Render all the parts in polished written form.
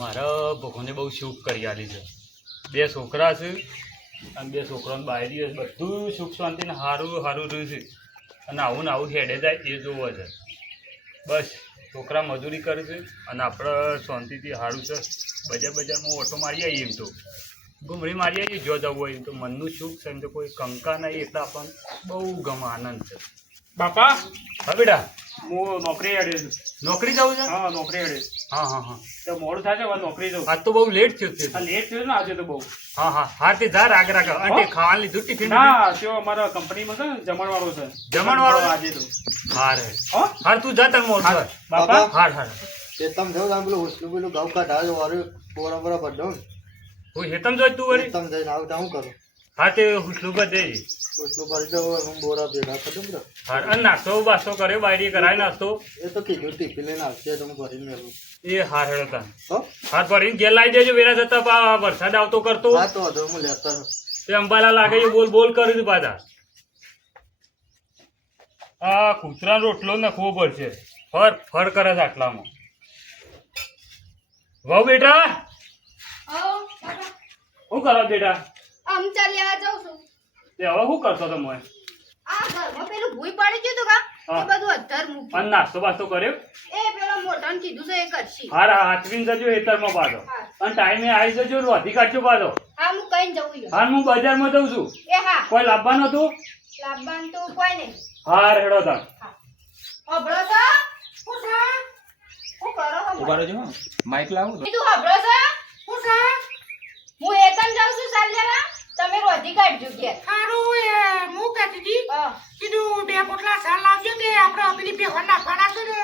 મારા ભગવાને બહુ સુખ કરી આલી છે. બે છોકરા છે અને બે છોકરાને બાયરી છે. બધું સુખ શાંતિને સારું સારું રહ્યું છે. અને આવું ને આવું હેડે જાય એ જોવો છે. બસ છોકરા મજૂરી કરે છે અને આપણે શાંતિથી સારું છે. બજારમાં ઓટો મારી આવીએ એમ તો ઘૂમરી મારી આવીએ જો જવું હોય એમ તો મનનું સુખ છે. એમ તો કોઈ કંકા નહીં એટલે આપણને બહુ ગમે આનંદ છે. બાપા હા બેટા હું નોકરી હેડે છું. નોકરી જવું છે? હા નોકરી હેડે. હા તો મોડું થાય છે હવે નોકરી જવું. આજ તો બહુ લેટ થયું છે. આ લેટ થયું ને આજે તો બહુ. હા તે જા રાગ અને ખાવાનું લીધું ટિફિન? ના त्यो અમારા કંપનીમાં છે ને જમણવાળો છે. જમણવાળો આજે તો હારે હો હાર તું જા તને મોડ કર. બાપા હાર તે તમે જાવ તમે પેલું હુસલું પેલું ઘઉં કાઢા વારે બોરા બોરા બધો હું હેતમ જોઈ તું વળી તમે જઈને આવતા હું કરું હા તે હુસલું કર દે. હુસલું કરી દો હું બોરા ભેગા કરી દઉં હાર અને નાસ્તો બાસ્તો કર્યો બાયરી કરાય નાસ્તો એ તો કીધું ટિફિન લઈને આવશે તો હું ભરીને મેલું એ હાર હેડો તને હો હાર ભરીને ઘેર લાવી દેજો. વેરા જતા વરસાદ આવતો કરતો હા તો વાંધો હું લેતા રહું. તે અંબાલા લાગે છે બોલ કર્યું તું પાછા. આ કૂતરાનો રોટલો નખવો પડશે. ફર કરે છે આટલામાં. વાવ બેટા શું કરો બેટા? આમ ચાલ્યા જાઉં છું. તે હવે શું કરતો તો મોય? આ ઘરમાં પેલું ભૂઈ પડી ગયું તું કા હા. એ બધું અધર મૂક્યું. અને નાસ્તો બાસ્તો કર્યો? એ પેલો મોટાને કીધું છે એ કરશી. હાર હાથવીને જજો હેતરમાં પાછો. હા. અને ટાઈમે આવી જજો રોધી કાઢજો પાછો. હા હું કઈ જવું છું. હાર હું બજારમાં જઉં છું. એ હા કોઈ લાવવાનું હતું? લાવવાનું તો કોઈ નહીં. હાર હેડો તાર. હભળો છો? શું છે? શું કરો છો? ઉભા રહેજો હો. માઈક લાવો કીધું હભળો છો? શું છે? હું એકમ જાઉં છું ચાલ જરા. તમે રોધી કાઢજો ઘેર. હારું એ હું કહેતી હતી હા. કીધું બે પોટલા સાલ લાવજો તે આપણે પેલી પેહવા નાખવાના છે ને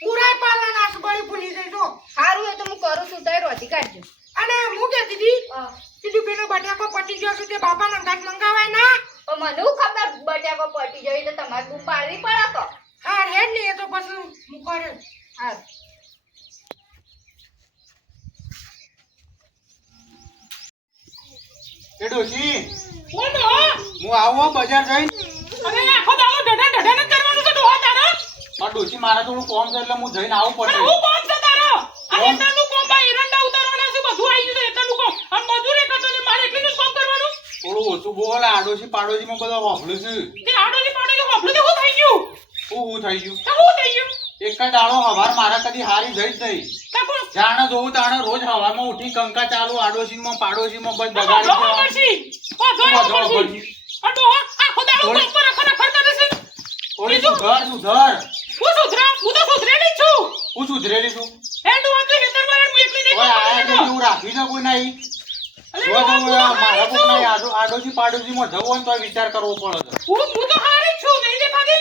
પૂરાય પાડવાના છે બળી ભૂલી જઈજો. સારું એ તો હું કરું છું તોય રોધી કાઢજો. અને હું કહેતી હતી હા. કીધું પેલો બટાકો પટી ગયો છે તે બાપાના અંગાત મંગાવાય ના. પણ મને શું ખબર બટાકો પટી જાય તો તમારે બૂમ પાડવી પડે તો. હા હેડ ને એ તો પછી હું કરે. હા. એ ડોશી બોલ તો હું આવું બજાર જઈને અરે આખો દાડો ઢઢા જ કરવાનું છે ડોહા તારો. પણ ડોશી મારા થોડું કોમ છે એટલે હું જઈને આવું અરે પડે હું કોણ છે તારો? આ એતરનું કોમ બા એરંડા ઉતારવાના છે બધું આવી ગયું છે એતરનું કોમ. અને મજૂરી કરતો ને મારે એકલીનું જ કોમ કરવાનું. થોડું ઓછું બોલ આડોશી પાડોશીમાં બધા હોફળું છે તે આડોલી પાડોલી હોપલું તો શું થઈ ગયું? હું થઈ ગયું તો શું થઈ ગયું? એક જ દાડો હવાર મારા કદી હારી જઈ જ નહીં તો કોણ? જાણે જોવું તાણે રોજ હવામાં ઉઠી કંકા ચાલુ આડોશીમાં પાડોશીમાં બસ બધો બગાડી પડશે. બધો પડશે. આ ડોહા આખો દાડો કોમ પર ખરા કરે છે. થોડી બીજું? સુધર હું સુધરેલી છું. હું સુધરેલી છું હે ડોહા તું હેતરમાં હું એકલી નહીં ઓય આયા કરતો. જેવું રાખવી છે કોઈ નહીં અરે જો ડોહા, તો તું તો મારા હારી કોક નહીં છું. આડોશી પાડોશીમાં જવું હોય ને તો વિચાર કરવો પડે છે હું તો હારી જ છું નહીં દેખાતી.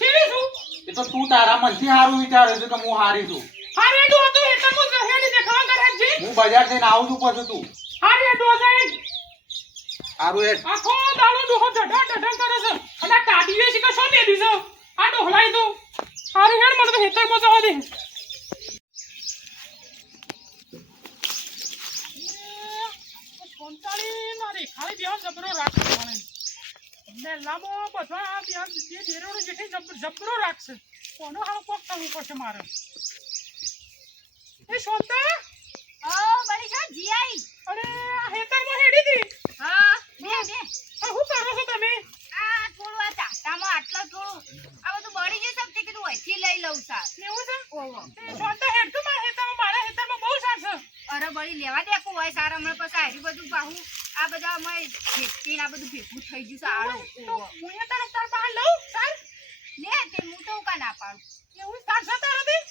કેવી છું? એ તો તું તારા મનથી સારું વિચારે છે કે હું હારી છું હારી ડોહા તું હેતરમાં હેડી દેખાવા કરે છે. હું બજાર જઈને આવું છું પછી તું હારી ડોહા સાહેબ સારું હેડ આખો દાડો ડોહો ઢઢા કરે છે. અને આ કાઢીએ છે કે શું મેલી છે? આ ડોહલાઈ તો હારી હેડ મને તો હેતરમાં જવા દે. કંટાળી મારી ખાલી બેહન જબરો રાખશે મને. ને લાંબો બધા બેહન જે ડેરોડો જેટલી જબરો રાખશે. કોનો હાલ કોક કરવું પડશે મારે. એ શોધતા ઓ બડી જા જી આઈ. અરે આ હેતરમાં હેડી હતી. હા બે આ શું કરો છો તમે? આ થોડું આ ચાટામાં આટલા થોડું આ બધું બળી જશે તે કીધું અહીંથી લઈ લઉં સાર. એવું છે? ઓહો. એ શોધતા હેડતું મારા હેતરમાં બહુ સાર છે. અરે બળી લેવા દે કો હોય સાર હમણાં પછી આરી બધું પાહું આ બધા અમે ખેતીને આ બધું ભેગું થઈ ગયું છે આળો. તો હું એ તાર બહાર લઉં સાર. લે તે હું તો કા ના પાડું. એવું સાર જતા હતી.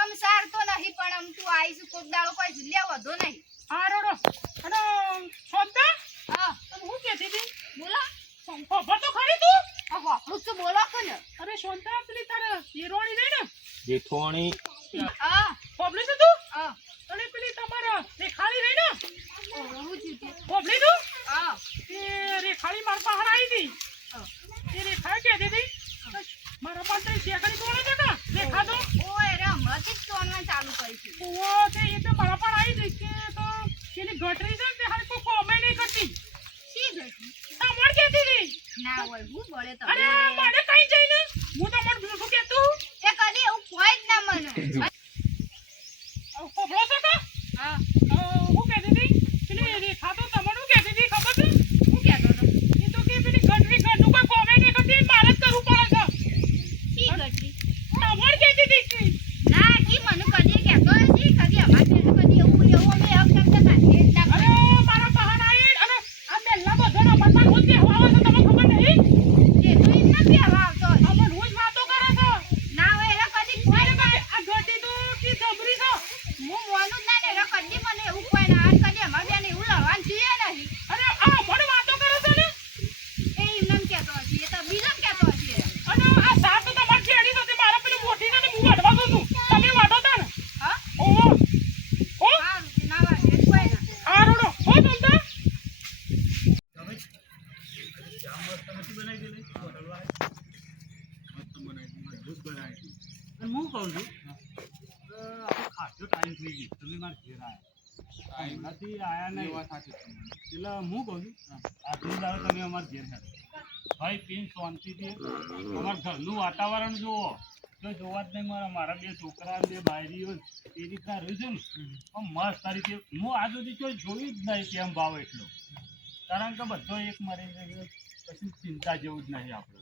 આમ સાર તો નહીં પણ આમ તું આવીશ કોક દાડો કોઈ લે વધો નહીં. હા રોડો. અને શોધતા હા હું કહેતી હતી બોલો. ખબર તો ખરી તું. આ વાપરું તો બોલો કે ને. અરે શોધતા પેલી તારે હીરોણી રહી ને જેઠોણી હા પોપલી છે તું. હા અને પેલી તમારા રેખાળી રહી ને હું જીતે. પોપલી તું. હા એ રેખાળી મારા પાસે આવી હતી. એ રેખા કહેતી હતી મારા પાસે શેકડી તોડે છે કા રેખા તો. ઓય રે હમણાંથી જ તોડવાનું ચાલુ કરીશું. ઓ તે એ તો મારા પણ આવી ગઈ કે તો પેલી ગટરી છે ને તે હારી કોઈ કોમે નહીં કરતી. શી ગઈ? સાંભળ કહેતી હતી. ના હોય હું બોલે તો. અરે મને કઈ જઈને હું તો મને શું કહેતું એ કદી એવું કોઈ જ ના મને. ખબરો છે કે હા મારા ઘેર આયા હમણાંથી આયા નહીં એટલે હું કહું છું આજની દાડો તમે અમારા ઘેર હેડો ભાઈ પીન શાંતિથી અમારા ઘરનું વાતાવરણ જુઓ તો જોવા જ નહીં મારા બે છોકરા બે બાયરીઓ એ રીતના રહ્યું છે ને આમ મસ્ત રીતે હું આ સુધી કોઈ જોયું જ નહીં કેમ ભાવ એટલો કારણ કે બધો એક મરી ગયો પછી ચિંતા જેવું જ નહીં આપણે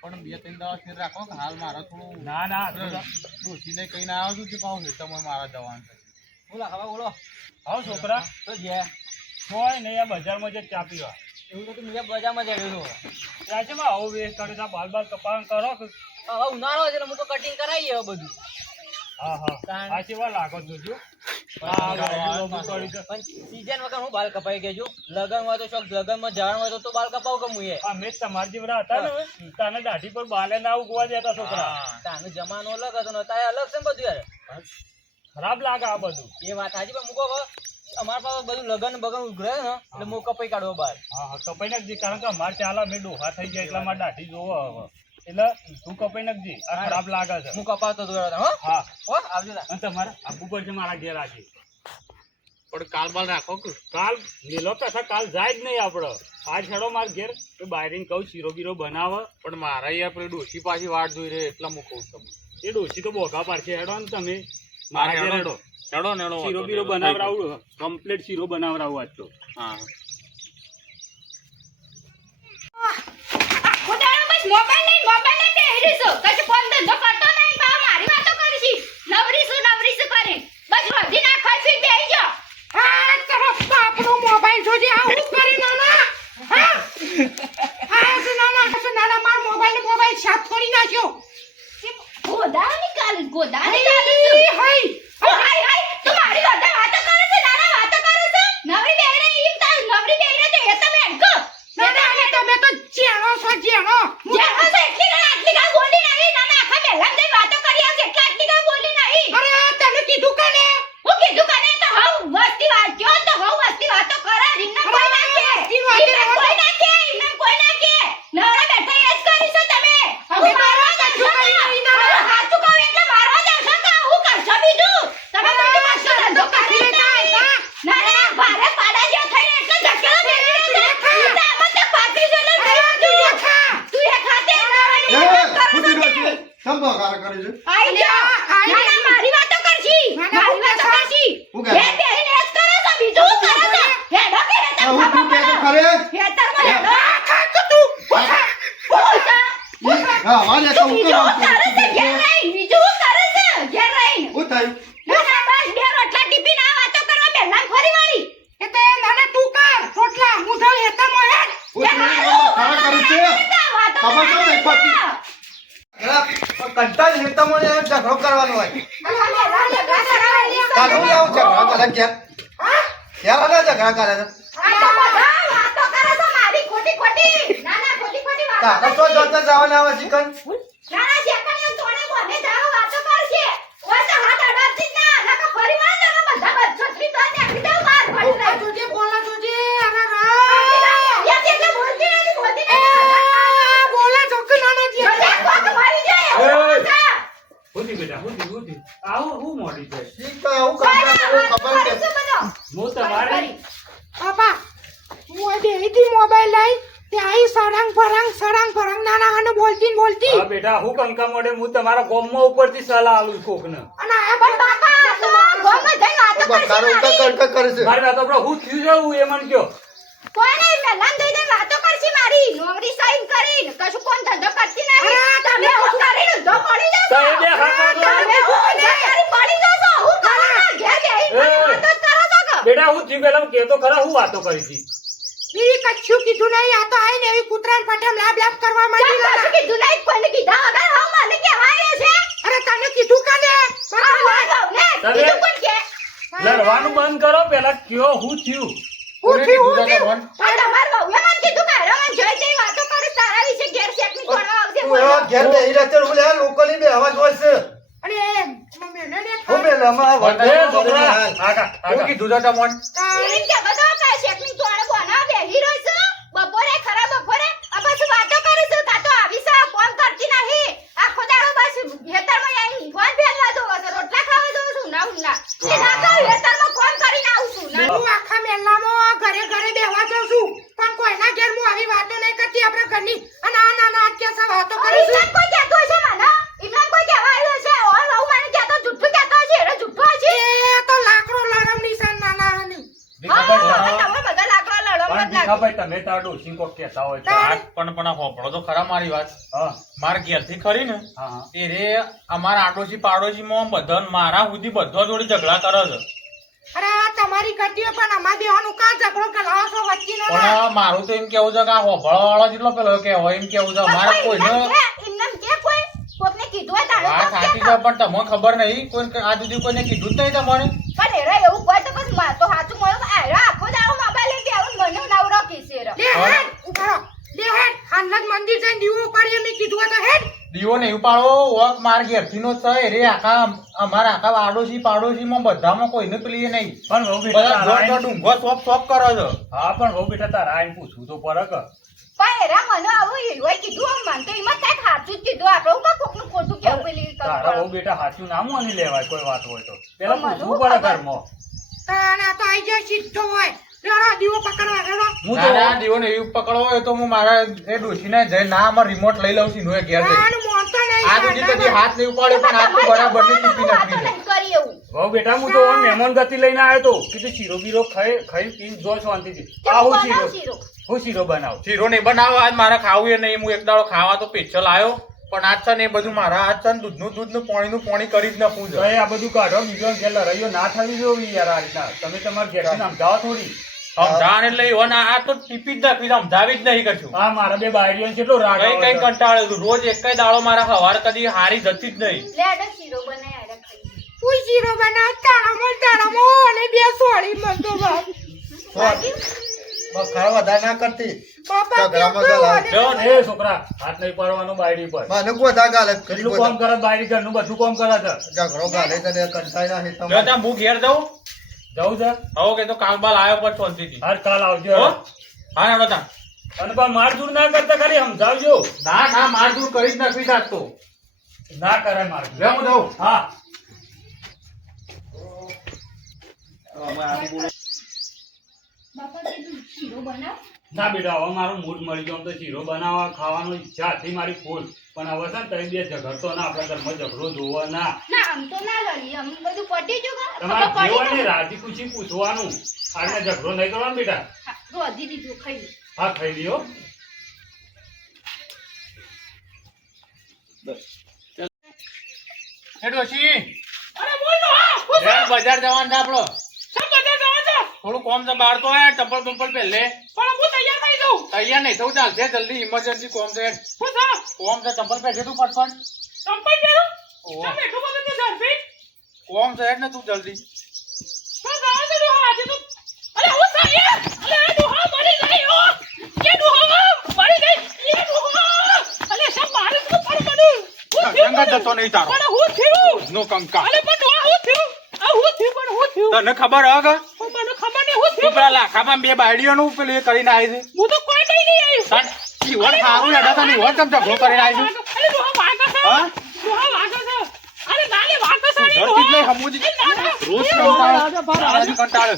પણ 2-3 દાડા ફેર રાખો કે હાલ મારે થોડું ના ડોશીને કહીને આવ્યો છું કે પાછું હેઠળમાં મારા જવાનું છે. બોલો હવે બોલો હાવ છોકરા તો જે કોઈ નહીં આ બજારમાં જ ચા પીવા એવું તો તું બજારમાં જ આવ્યો છું રાજ્યમાં આવું વેસ્ટ કરે છે બાલ કપાણ કરો કે હવે ઉનાળો છે એટલે હું તો કટિંગ કરાવી હવે બધું હા આ કેવા લાગો જોજો પણ સીઝન વગર હું બાલ કપાઈ ગયો લગન હોય તો શોખ લગનમાં જવાનું હોય તો બાલ કપાવ કે હું અમે તમારા જેવડા હતા ને તને દાઢી પર બાલે ના ઉગવા દેતા છોકરા તાનો જમાનો અલગ હતો ને તારે અલગ છે ને બધું યાર ખરાબ લાગે આ બધું એ વાત હાજી પણ મૂકો અમારા પાસે બધું લગન બગન ઉઘરે ને એટલે હું કપાઈ કાઢવો બહાર હા કપાઈ નાખજે કારણ કે અમારે ચાલા મેં ડોહા થઈ ગયા એટલે મારે દાઢી જોવો હવે એટલે તું કપાઈ નાખજે આ ખરાબ લાગે છે હું કપાવતો હતો હો હા હો આવજો અને તમારે આબુ પર છે મારા ઘેર આજે પણ કાલ બાલ રાખો કે કાલ મેલો કથા કાલ જાય જ નહીં આપણો આજ હેડો માર ઘેર તો બાયરીને કહું શીરો બીરો બનાવે પણ મારા અહીંયા પેલી ડોશી પાછી વાટ જોઈ રહે એટલા હું કહું તમને. એ ડોસી તો બોખા પાડશે હેડો ને તમે મારા મારા ઘેર હેડો હેડો ને હેડો શીરો બીરો બનાવરાવું કમ્પ્લીટ શીરો બનાવરાવું આજ તો હા ખોદાનો બસ મોબાઈલ લઈને બેહી છો કશું ફોન ધંધો કરતો નહીં બા મારી વાતો કરીશી નવરીશું કરે બસ વધી ના ખાઈ ફી બેહી જો આ તારો બાપનો મોબાઈલ જોજે આવું કરી નાના હા નાના માર મોબાઈલ સાફ કરી નાખ્યો ગોદાની ચાલુ હાય હાય તું મારી વાતો કરે છે નાના વાતો કરે છે નવરી બેહી રહી ઈમ તાર નવરી બેહી રહી તો એ તમે હેડકો નાના અને તમે તો જેણો છો જેણો જેનો છે એટલી ઘણા બોલી નહીં નાના આખા બેલા જઈ વાતો કરી આવશે એટલા એટલી ઘણા બોલી નહીં અરે તને કીધું કને હું કીધું કને તો હવ વસ્તી વાત કયો તો હવ વસ્તી વાતો કરે રીના કોઈ ના કે રીના કોઈ ના કે નવરા બેઠા એ જ કરી છો તમે હવે મારવા જશો હાચું કહું એટલે મારવા જશો કે હું કરશો બીજું તમે બધું કરશો ધંધો કરી ના ના ભારે પાડા જે થઈને એટલે ધકેલો ફેરવી રહ્યો છે આમાં તો પાટી જલે તું એ ખાતે આઈ જા ના મારી વાતો કરશી મારી વાતો કરશી બે બેહીને જ કરો છો બીજું શું કરો છો હેડો કે હેતરમાં હેડો ખાક તું તું બીજું કરે છે ઘેર રહી બીજું કરે છે ઘેર રહી ના ના બસ બે રોટલા ટીપી ના વાતો કરવા બેલા ફરી વાળી એ તે નાના તું કર રોટલા હું તો હેતામાં હેડ કંટાળ હેતામાં ઝઘડો કરવાનો હોય ઝઘડા કરે છે કાકા તો જોતા જવાના આવે ચિકન જોજે બોલા જોજે બોલા ચોક નાના હુધી બેટા હુધી આવો હું મોડી છે ચિકન આવું ખબર કે હું તમારે બાપા હું આ બેહીથી મોબાઈલ લઈ તે આઈ સળંગ ફરંગ નાના હાને બોલતી ને બોલતી હા બેટા હું કંકા મોડે હું તમારા ગોમમાં ઉપરથી સલાહ આલું કોકને અને આ બાપા બકારો કડક કરે છે મારી વાત આપણે હું થયું છે હું એ મને કયો તો એ બે બેટા હું થયું પેલા કેતો ખરા હું વાતો કરી હતી બીજી કચ્છું કીધું નહીં આ તો આઈને એવી કૂતરાન પટેમ લાભ કરવા માંડી નાના. અરે તને કીધું કાને લડવાનું બંધ કરો પેલા કયો હું થયું હું થયું તું એવા ઘેર બેહી રહે છે ઓલે લોકોની બે અવાજ હોય છે અરે મમ્મી ને હું બે લમા એ છોકરા આગા હું કીધું તો તમને બપોરે ખરા બપોરે આ પાછું વાતો કરીશું તા તો આવી સા ફોન કરતી નહીં આખો દાડો બસ હેતરમાં આઈ ફોન ફેરવા દો રોટલા ખાવા દો છું ના એ ના હું આખા મહેલામાં ઘરે ઘરે બેહવા જાઉં છું પણ કોઈના ઘેર હું આવી વાતો નહીં કરતી આપણા ઘરની અને આ નાના અત્યાસા વાતો કરું છું ઇમરાન કોઈ કહેતો હશે મને ઇમરાન કોઈ કહેવા આવ્યો છે ઓ લવ મને કહેતો જુઠ્ઠું કહેતો હશે એનો જુઠ્ઠો હશે એ તો લાકડો લડમ નિશાન નાના હની ભીખાભાઈ તમે બધા લાકડા લડો પણ મત લાગો ભીખાભાઈ તમે તાર ડોશી કોક કહેતા હોય તો આ પણ હોભળો તો ખરા મારી વાત હા માર ઘેરથી ખરી ને હા હા એ રે અમારા આડોશી પાડોશીમાં બધા મારા સુધી બધા જોડે ઝઘડા કરે છે અરે આ તમારી કરતી હોય પણ અમાર બેવાનું કા ઝઘડો કરાવો છો વચ્ચેનો પણ મારું તો એમ કેવું છે કે આ હોભળવા વાળો જેટલો પેલો કે હોય એમ કેવું છે મારે કોઈને ઇમરાન કે કોઈ કોકને કીધું હોય તારે વાત સાચી છે પણ તમને ખબર નહીં કોઈ આજ સુધી કોઈને કીધું જ નહીં તમારે પણ એરા એવું કોઈ તો બસ માં તો સાચું મળ્યું એરા આખો દાડો મોબાઈલ લઈને આવું મને નવરો કીસે લે હેડ ઉભારો લે હેડ હાલત મંદિર જઈને દીવો ઉપાડીએ મેં કીધું હોય તો હેડ દીવો નહીં ઉપાડો વોક માર ઘેરથી નો છે રે આખા અમારા આખા આડોશી પાડોશીમાં બધામાં કોઈને પેલી નહીં પણ બહુ બધા બેટા તારા જોર આઈને- ડુંગો સોપ સોપ કરો છો હા પણ બહુ બેટા તારા આઈને પૂછવું તો પડે કે પણ એરા મને આવું એવું કીધું મને તો એમાં કાંઈક સાચું જ કીધું આપણે હું કાં કોકનું ખોટું કેવું પેલી તારા બહુ બેટા સાચું ના માની લેવાય કોઈ વાત હોય તો પેલા મને પૂછવું શું પડે ખબર? ઘરમાં તાના તો આઈ જાય સીધો હોય લેડો દીવો પકડવા લેડો હું તારા તો દીવો ને એવું પકડવો હોય તો હું મારા એ ડોશીને જઈ ના અમાર રિમોટ લઈ લઉં છું નો ઘેર જઈ આનું મોનતો નહીં આ સુધી કદી હાથ નહીં ઉપાડ્યો પણ હાથ તો બરાબર ની ટીપી નાખી છે કરી એવું બહુ બેટા હું તો આમ મહેમાન ગતિ લઈને આવ્યો તો કીધું શીરો બીરો ખાઈ પીને જો શાંતિથી આ હું બનાવ શીરો શીરો હું શીરો બનાવું શીરો નહીં બનાવો આજ મારે ખાવું એ નહીં હું એક દાડો ખાવા તો પેચલ આવ્યો પણ આજ છે ને એ બધું મારા હાથ છે ને દૂધનું પાણી કરી જ નાખવું તો છે એ આ બધું કાઢો બીજો ઘેર લડાઈઓ ના થવી જોવી યાર આ રીતના તમે તમારા ઘેરથી સમજાવો થોડી સમજાણ એટલે એવો ના આ તો ટીપી જ નાખી સમજાવી જ નહીં કરશું હા મારા બે બાયડીઓને કેટલો રાગ કઈ આવે કઈ છે. કંટાળે છું રોજ એક દાડો મારા હવાર કદી હારી જતી જ નહીં લે આડો શીરો બનાય આડો ખાઈ કોઈ શીરો બનાવ તાળામો અને બે સોળી મળતો બાપ બસ ખાવા વધારે ના કરતી બાપા ઝઘડામાં કેવું ગલા. અને- જો એ છોકરા હાથ નહીં પાડવાનો બાયડી પર મને ગોધા ગાલે જ કરી કેટલું કામ કરે બાયડી ઘરનું બધું કામ કરે છે ઝઘડો ગાલે તને કંટાઈ ના જો તમારે ત્યાં હું ઘેર જાઉં જવું છે હવે કે તો કાલ બાલ આવ્યો પણ શાંતિથી હાલ કાલ આવજો હો? હા હેડો તાણ. અને પણ માર દૂર ના કરતા ખાલી સમજાવજો ના ના માર દૂર કરી જ નાખી જાત તો ના કરાય માર લે હું જાઉં હા બાપા કીધું શીરો બનાવ ના બેટા હવે મારું મૂડ મળી ગયો આમ તો શીરો બનાવવા ખાવાનો ઈચ્છા હતી મારી ફૂલ પણ હવે છે ને તમે બે ઝઘડતો ના આપણા ઘરમાં ઝઘડો જોવો ના ના આમ તો ના લડી આમ બધું પટી ગયું તમારે ખબર જે હોય પડી ને રાજી ખુશી પૂછવાનું આને ઝઘડો નહીં કરવાનો બેટા રોધી દીધું ખાઈ લે. હા ખાઈ લ્યો એ ડોશી અરે બોલ તો હા હું લે બજાર જવાનું છે આપણો સબ બધા જવા છે થોડું કોમ છે બહાર તો આયા ચપ્પલ બંપલ પહેલે પણ હું તૈયાર થઈ જાઉં તૈયાર નહીં થવું ચાલશે જલ્દી ઇમરજન્સી કોમ છે હું થા કોમ છે ચપ્પલ પહેરજે તું પટપટ સંપલ પહેરો ઓહો. તમે એટલું બધું કે ઝડપી કોમ છે ને તું જલ્દી તો જાવ છે ડોહા આજે તો અરે હું થા અરે ડોહા મરી ગઈ હો એ ડોહા મરી ગઈ એ ડોહા અરે સબ મારે તો પર બધું કંકા જતો નહીં તારો પણ હું થયું નો કંકા અરે પણ ડોહા હું થયું આ હું થયું પણ હું થયું તને ખબર હે કે પણ મને ખબર નહીં હું તું થયું પેલા લાખામાં બે બાયડીઓનું પેલું એ કરીને આવી છે હું તો કોઈ નહીં આવ્યું તાન ઈવન સારું હેડા તને ઈવન તમ ઝઘડો કરીને આવી છે અરે ડોહા વાગા છે હા? ડોહા વાગા છે અરે નાની વાગા છે ધરતી જ નહીં હમુજી રોજ કંટાળે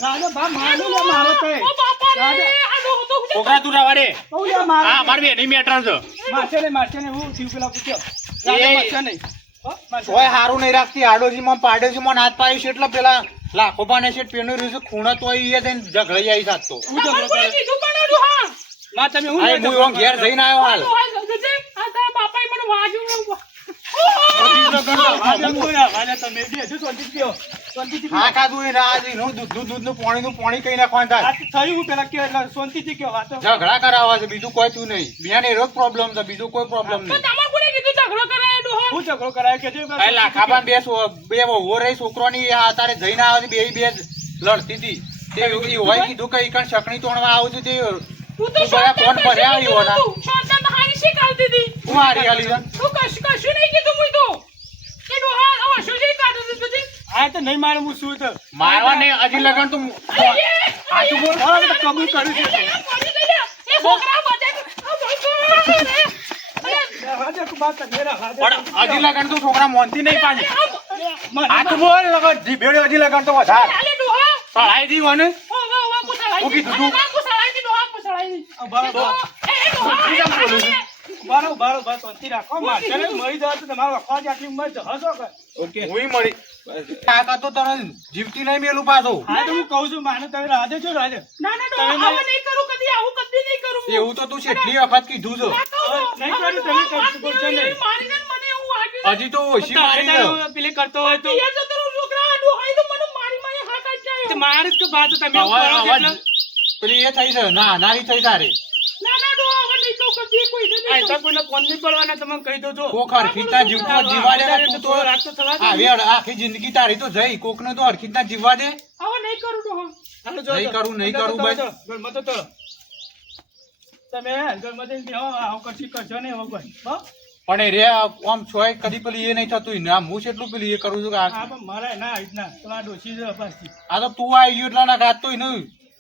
ઓ બાપા રે આ ડોહો તો છોકરા તું રવા દે હા મારી બેની મેટર છે તોય હારું નહીં રાખતી આડોશીમાં પાડોશીમાં નાત પાડી છે એટલે પેલા લાખો પાને છે પેનું રહ્યું છે ખૂણા તો એ થઈને ઝઘડાઈ આવી સાત તો તમારે કોઈ કીધું પણ ડોહા આ હું એવો ઘેર જઈને આવ્યો હાલ ડોહા જજે આ તારા બાપાએ મને વાગ્યું હા ખાધું એ રાજ એનું દૂધનું પાણીનું કઈ નાખવાનું થાય ઝઘડા કરાવવા છે બીજું કોઈ તું નહીં બિયાને એનો જ પ્રોબ્લેમ છે બીજું કોઈ પ્રોબ્લેમ તો નહીં તમારે કોઈ કીધું ઝઘડો કરાય ડોહા આ લાખામાં બે વહુઓ રહી છોકરોની આ તારે જઈને આવે છે બે લડતી હતી તે એ હોય કીધું કે ઈકણ શકણી તોડવા આવું છું તે તું તો તું બધા ફોન ભર્યા આવ્યો ના શાંતા હારી શીખાવતી હતી હું હારી હાલી છે તું કશું નહીં કીધું મુઈ તો કે ડોહા હવે શું જે કાઢું છું પછી મારવા ને હજી લગન તું સાચું બોલ કબૂલ કર્યું છે એ છોકરા બચે પણ હજી લગન તું છોકરા મોનતી નહીં પાછી સાચું બોલ લગન જીભેડે હજી લગન તો વધાર અરે ડોહા સળાઈ દી મને હવે હું કીધું તું? ના પૂછાય કે ડોહા પૂછાય એ ડોહા કેમ બોલું છું? બસ શાંતિ રાખો મારે મરી જાય તો તમારે વખવા આટલી ઉંમર જશો કે ઓકે હુંય મળી કાકા તો તને જીવતી નહીં મેલું પાછો હા તો હું કહું છું માને તમે રાધે છો રાધે ના ના ડોહા આવું નહીં કરું કદી આવું કદી નહીં કરું એવું તો તું છેટલી વખત કીધું છે નહીં કર્યું તમે કરશો બોલશો નહીં મારી જાન મને એવું વાગ્યું હજી તો ઓછી મારી છે. પેલી કરતો હોય તો યાર તો તારો છોકરા ડોહાઈ તો મને મારી મારી હાથ આઈ જાય મારે જ તો બાત તમે અવાજ- કરો અવાજ એટલે પેલી એ થઈ છે ના નારી થઈ તારે ના ના ડોહા હવે નહીં કહું કદી કોઈ નહીં આ તો કોઈને ફોન નહીં પડવાના તમને કહી દો તો કોક હરખીતના જીવતો જીવા દે ને તું તો રાત તો થવા દે. આવી આખી જિંદગી તારી તો જઈ કોકને તો હરખીતના જીવવા દે હવે નહીં કરું ડોહા હાલો જો નહીં તો. કરું, નહીં કરું, ભાઈ. ઘરમાં તો ચલો. તમે ઘરમાં જઈને બેહો, આવું કરશો નહીં હવે કોઈ. હો? પણ એ રે આમ છોય કદી પેલી એ નહીં થતું ને આમ હું એટલું પેલી એ કરું છું કે હા પણ મારે ના રીતના તમારા ડોશી છે પાછી. આ તો તું આવી ગયો એટલા ના રાત તો એને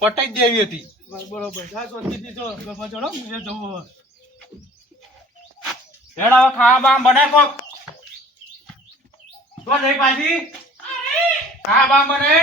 પટાઈ જ દેવી હતી બરોબર આ શાંતિથી જો ઘરમાં ચડો મુજે જવું હવે. હેડ હવે ખાવા બામ બનાય કોક તો જઈ પાછી ખાવા બામ બનાય